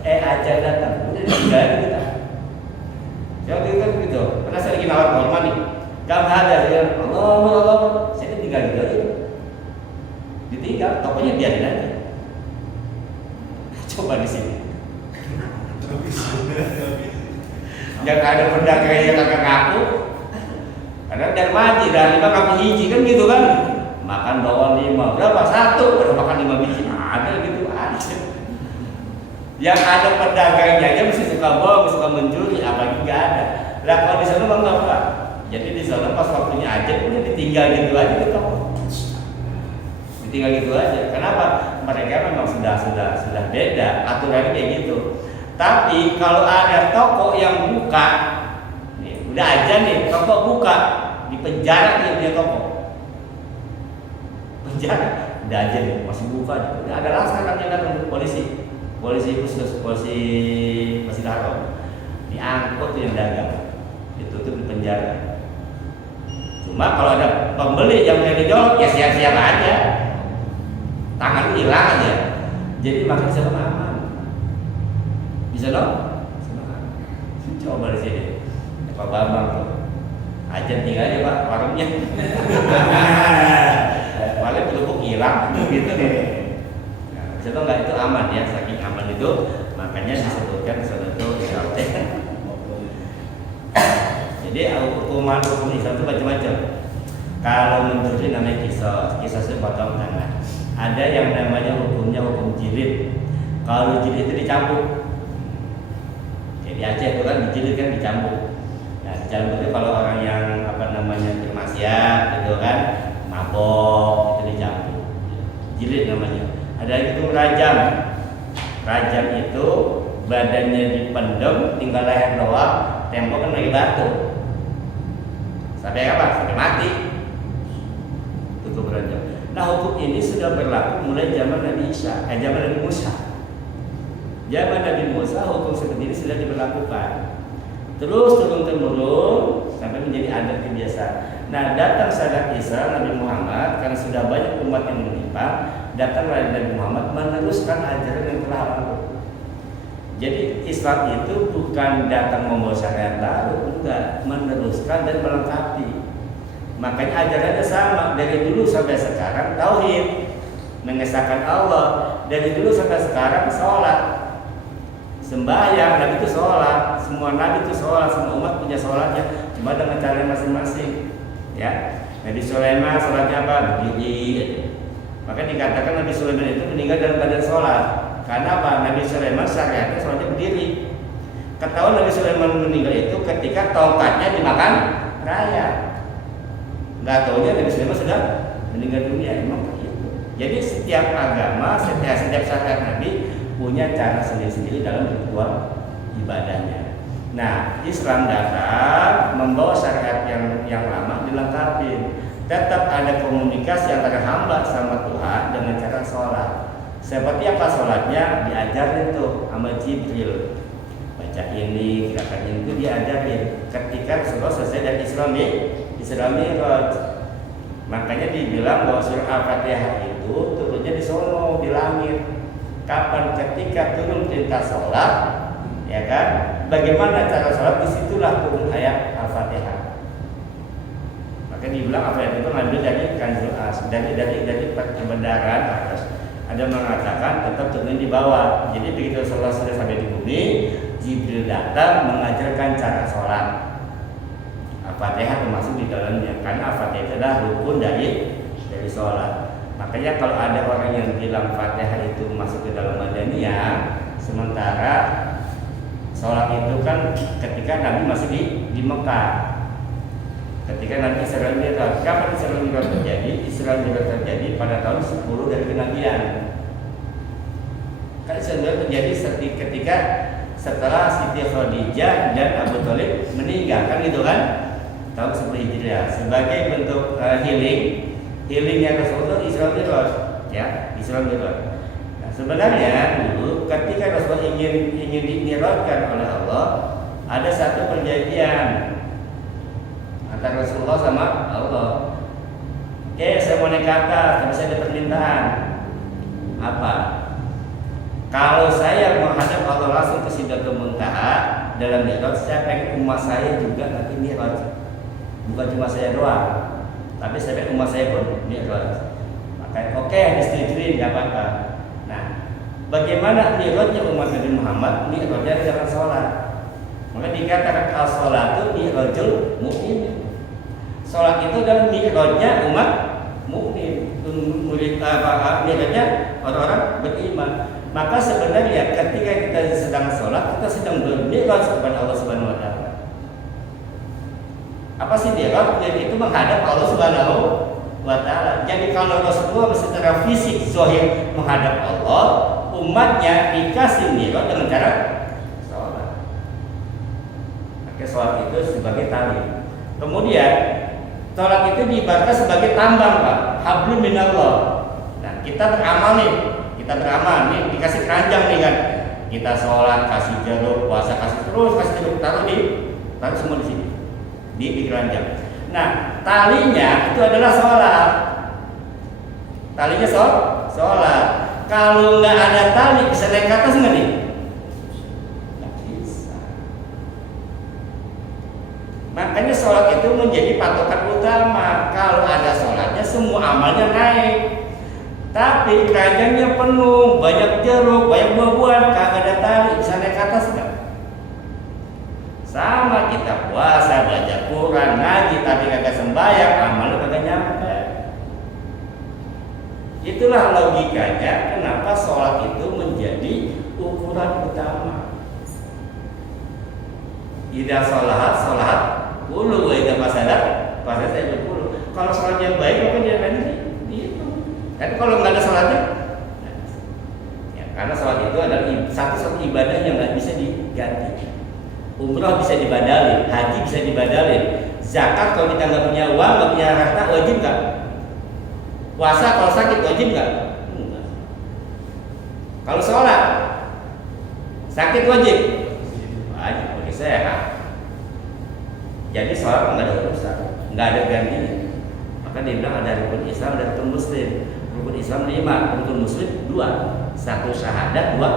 Ajar datang, udah tinggal kita. Saya waktu itu kan begitu, pernah saya lagi nawar korma nih, gak ada, saya Allah, saya tinggal gitu aja. Ditinggal, tokonya biarin aja. Coba di sini. Yang ada pedagang yang kagak ngaku, karena dari mati dari 5 kamu hiji kan gitu kan, makan bawang 5 berapa 1 udah makan 5 biji ada gitu aja. Yang ada pedagangnya aja mesti suka bohong, suka mencuri, apalagi nggak ada. Lah kalau di sana bang apa? Jadi di sana pas waktunya aja udah ditinggal gitu aja di toko, ditinggal gitu aja. Kenapa? Mereka memang sudah beda aturannya kayak gitu. Tapi kalau ada toko yang buka, nih, udah aja nih toko buka, di penjara dia toko, penjara, udah aja nih masih buka, udah ada laskar yang datang polisi khusus, polisi masih taruh, diangkut yang dagang, ditutup di penjara. Cuma kalau ada pembeli yang mau dijual, ya siap-siap aja, tangan hilang aja, jadi makin bisa aman. Bisa dong? Coba di sini. Pak Bambang tuh. Aja tinggal aja Pak warungnya. Paling kerupuk hilang gitu deh. Nah, bisa dong nggak itu aman ya, saking aman itu makanya disebutkan suatu syariat. Jadi hukum Islam itu macam-macam. Kalau mencuri namanya kisah itu potong tangan. Ada yang namanya hukumnya hukum jilid. Kalau jilid itu dicambuk. Di Aceh itu kan dijilid kan dicambuk. Nah, dicambuk itu kalau orang yang bermaksiat gitu kan, mabok itu dicambuk. Jilid namanya. Ada yang itu rajam. Rajam itu badannya dipendem, tinggal leher doang, tembok kan lagi batu. Sampai apa? Sampai mati. Itu berajam. Nah, hukum ini sudah berlaku mulai zaman Nabi Musa. Zaman Nabi Musa hukum seperti ini sudah diberlakukan. Terus turun-temurun sampai menjadi adat kebiasaan. Nah, datang sahabat Isa Nabi Muhammad karena sudah banyak umat yang menimpa, datang Nabi Muhammad meneruskan ajaran yang telah lalu. Jadi Islam itu bukan datang membawa syariat baru, enggak, meneruskan dan melengkapi. Makanya ajarannya sama dari dulu sampai sekarang, tauhid, mengesahkan Allah. Dari dulu sampai sekarang sholat, sembahyang. Nabi itu sholat, semua nabi itu sholat, semua umat punya sholatnya, cuma dengan cara masing-masing. Ya, Nabi Sulaiman sholatnya apa? Berdiri. Maka dikatakan Nabi Sulaiman itu meninggal dalam keadaan sholat. Karena apa? Nabi Sulaiman syariatnya sholatnya berdiri. Ketahuan Nabi Sulaiman meninggal itu ketika tongkatnya dimakan raya. Nggak taunya Nabi Sulaiman sudah meninggal dunia. Emang begitu. Jadi setiap agama, setiap syariat Nabi punya cara sendiri-sendiri dalam ritual ibadahnya. Nah, Islam datang membawa syariat yang lama dilengkapi. Tetap ada komunikasi antara hamba sama Tuhan dengan cara sholat. Seperti apa sholatnya diajarin tuh sama Jibril. Baca ini, gerakan ini itu diajarin. Ketika Rasulullah selesai dari Isra Mi'raj. Makanya dibilang bahwa surah Al-Fatihah itu turunnya di sono, di langit. Kapan? Ketika turun perintah sholat, ya kan? Bagaimana cara sholat? Disitulah turun ayat Al-Fatihah. Maka dibilang Al-Fatihah itu ngambil dari Kanzul As, dari kebenaran atas. Ada mengatakan tetap turun di bawah. Jadi begitu sholat sudah sampai di bumi, Jibril datang mengajarkan cara sholat. Al-Fatihah termasuk di dalamnya, karena Al-Fatihah itu adalah rukun dari sholat. Makanya kalau ada orang yang bilang Fatihah itu masuk ke dalam Madaniyah, sementara sholat itu kan ketika Nabi masih di Mekah. Ketika Nabi Isra Mi'raj, kapan Isra Mi'raj terjadi? Isra Mi'raj terjadi pada tahun 10 dari kenabian. Kan Isra Mi'raj terjadi ketika setelah Siti Khadijah dan Abu Thalib meninggal, kan gitu kan? Tahun 10 Hijriah. Sebagai bentuk healingnya Rasulullah Isra Mi'raj, ya, Isra Mi'raj. Nah, sebenarnya dulu ketika Rasulullah ingin dimi'rajkan oleh Allah, ada satu perjanjian antara Rasulullah sama Allah. Oke, saya mau naik ke atas, tapi saya ada permintaan. Apa? Kalau saya menghadap Allah langsung ke Sidratul Muntaha dalam mi'raj, saya pengen umat saya juga nanti mi'raj. Bukan cuma saya doang, tapi saya pengen umat saya pun mi'raj. Maka oke, disetujui, nggak apa-apa. Nah, bagaimana mi'rajnya umat Nabi Muhammad? Mi'rajnya dengan sholat. Maka dikatakan as-sholatu mi'rajul mu'min. Sholat itu adalah mi'rajnya umat mukmin, mi'rajnya orang-orang beriman. Maka sebenarnya ketika kita sedang sholat, kita sedang bermi'raj kepada Allah Subhanahu Wa Taala. Apa sih mi'raj? Itu menghadap Allah Subhanahu Wa Taala. Jadi kalau Rasulullah secara fisik zahir menghadap Allah, umatnya dikasih mi'raj dengan cara sholat. Maka sholat itu sebagai tali. Kemudian sholat itu diibaratkan sebagai tambang, Pak. Hablum minallah. Nah, kita beramal nih. Kita beramal nih, dikasih keranjang nih kan. Kita sholat, kasih jeruk, puasa, kasih terus, kasih jeruk, taruh semua di sini. Di keranjang. Nah, talinya itu adalah sholat. Talinya sholat. Kalau nggak ada tali, bisa naik ke atas nggak nih? Nggak bisa. Makanya sholat itu menjadi patokan utama. Kalau ada sholatnya, semua amalnya naik. Tapi keranjangnya penuh, banyak jeruk, banyak buah-buahan, kagak ada tali, bisa naik ke atas nggak? Sama kita puasa, baca Quran, ngaji, tapi kagak sembahyang, amalnya kagak nyampe. Itulah logikanya kenapa sholat itu menjadi ukuran utama. Ida sholat puluh, ida pasadat saya berpuluh. Kalau sholatnya baik, maka dia lain itu. Tapi kalau nggak ada sholatnya, ya, karena sholat itu adalah satu-satu ibadah yang nggak bisa diganti. Umrah bisa dibadalin, haji bisa dibadalin, zakat kalau kita nggak punya uang, nggak punya harta, wajib nggak? Puasa kalau sakit wajib nggak? Enggak. Kalau sholat sakit wajib? Wajib, bagi sehat. Jadi sholat nggak ada urusan, nggak ada gantinya. Maka dia bilang ada rukun Islam, ada rukun Muslim. Rukun Islam 5, rukun Muslim 2. 1 syahadat, 2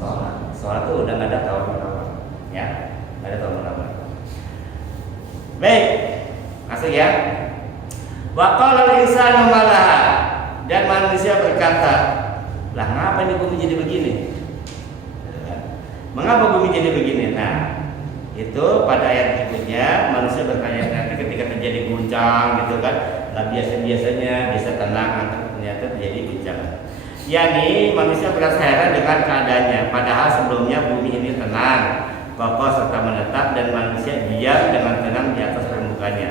sholat. Sholat itu udah nggak ada tawar-menawar, ya. Ada tawar-menawar. Baik, masuk ya. Wa qala al-insanu malaha, dan manusia berkata, lah ngapa ini bumi jadi begini? Mengapa bumi jadi begini? Nah, itu pada ayat berikutnya manusia bertanya nanti ketika terjadi guncang gitu kan, lah biasanya bisa tenang, ternyata terjadi guncang. Yani manusia merasa heran dengan keadaannya, padahal sebelumnya bumi ini tenang, kokoh serta menetap, dan manusia diam dengan tenang di atas permukaannya.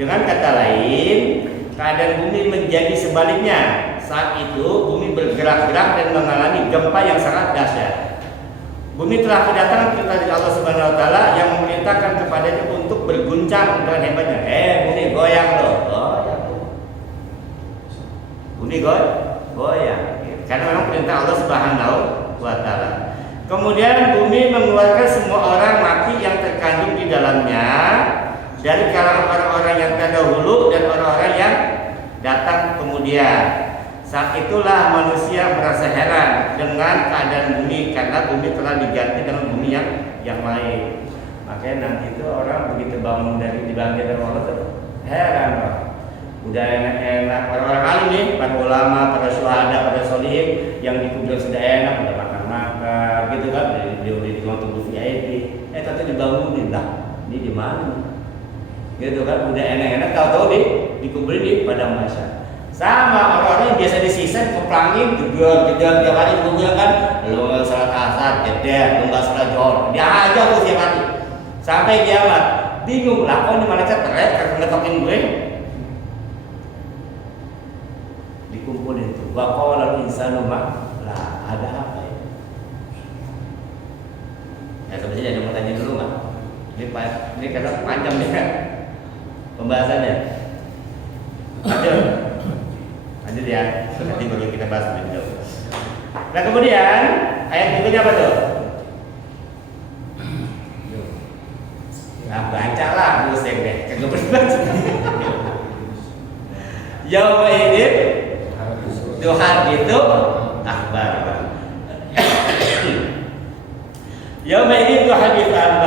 Dengan kata lain, keadaan bumi menjadi sebaliknya. Saat itu bumi bergerak-gerak dan mengalami gempa yang sangat dahsyat. Bumi telah kedatangan perintah dari Allah Subhanahu Wa Taala yang memerintahkan kepadanya untuk berguncang dengan hebatnya. Bumi goyang loh, goyang. Bumi goyang. Karena memang perintah Allah Subhanahu Wa Taala. Kemudian bumi mengeluarkan semua orang mati yang terkandung di dalamnya dari kalangan orang-orang yang terdahulu dan orang-orang yang datang kemudian. Saat itulah manusia merasa heran dengan keadaan bumi, karena bumi telah diganti dengan bumi yang lain. Makanya nanti itu orang begitu bangun dari dibangkit dari Allah tuh heran loh. Udah enak-enak orang-orang alim nih, para ulama, para syuhada, para solihin yang dikubur sudah enak, udah makan-makan gitu kan, di tubuh VIP. Tapi dibangunin lah, ini di mana? Gitu kan, udah enak-enak, tahu-tahu dikuburin di padang mahsyar. Sama orang-orang yang biasa disisir, keplangin, gedor tiap hari ngomongnya kan, lu nggak salat asar, jeder, lu nggak salat johor, dia aja tuh tiap hari sampai kiamat. Bingung lah, kok ini malaikat teriak karena ngetokin gue. Dikumpulin tuh, waqala insanu ma, lah ada apa ya? Ya sebenarnya ada mau tanya dulu nggak? Ini karena panjang nih kan pembahasannya. Lanjut ya, nanti baru kita bahas lebih jauh. Nah kemudian ayat berikutnya apa tuh? Nah baca lah, pusing deh, kagak berbaca. Yauma idin tuhar itu akbar. Yauma itu hadisan